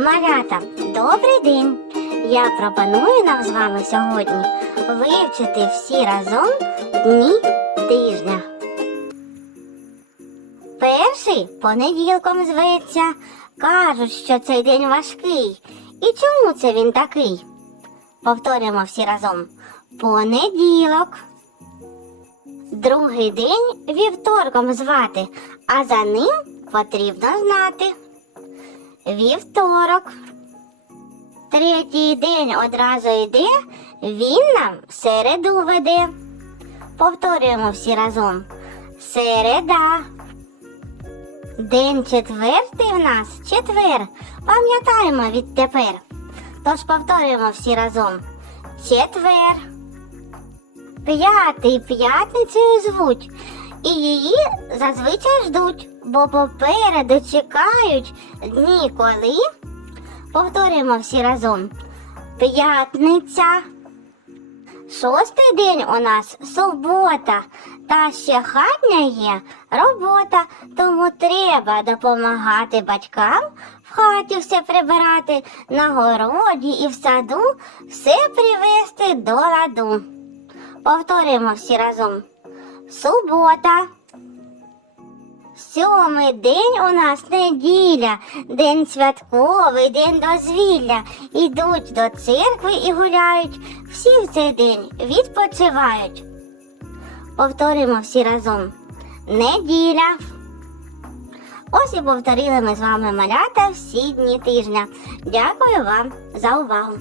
Малята, добрий день! Я пропоную нам з вами сьогодні вивчити всі разом дні тижня. Перший понеділком зветься. Кажуть, що цей день важкий. І чому це він такий? Повторюємо всі разом. Понеділок. Другий день вівторком звати, а за ним потрібно знати. Вівторок. Третій день одразу йде, він нам середу веде. Повторюємо всі разом. Середа. День четвертий в нас четвер. Пам'ятаємо відтепер. Тож повторюємо всі разом. Четвер. П'ятий п'ятницею звуть, і її зазвичай ждуть, бо попереду чекають дні коли. Повторюємо всі разом. П'ятниця. Шостий день у нас субота. Та ще хатня є робота, тому треба допомагати батькам в хаті все прибирати, на городі і в саду все привести до ладу. Повторюємо всі разом. Субота. Сьомий день у нас неділя, день святковий, день дозвілля. Ідуть до церкви і гуляють. Всі в цей день відпочивають. Повторюємо всі разом. Неділя. Ось і повторили ми з вами малята всі дні тижня. Дякую вам за увагу.